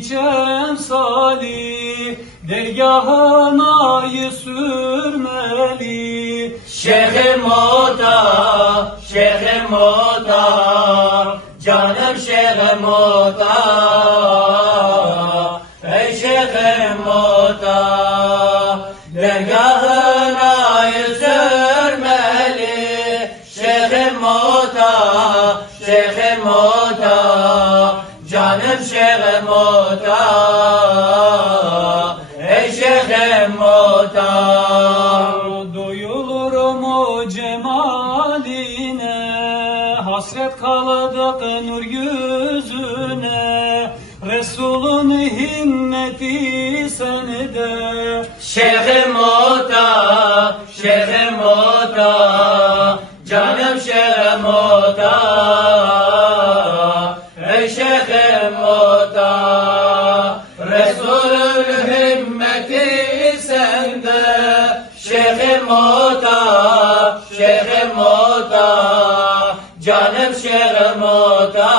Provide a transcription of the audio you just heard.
hiç emsali, dergahına sürmeli. Şeyhim Ota, Şeyhim Ota, canım Şeyhim Ota, ey Şeyhim Ota, dergahına sürmeli. Şeyhim Ota, Şeyhim Ota, canım Şeyhim Ota, ey Şeyhim Ota. Duyulur mu cemaline, hasret kaldık nur yüzüne, Resulün himmeti sende. Şeyhim Ota, Şeyhim Ota, canım Şeyhim Ota, ey Şeyhim Ota, Resulün himmeti sende. Şeyhim Ota, Şeyhim Ota, canım Şeyhim Ota,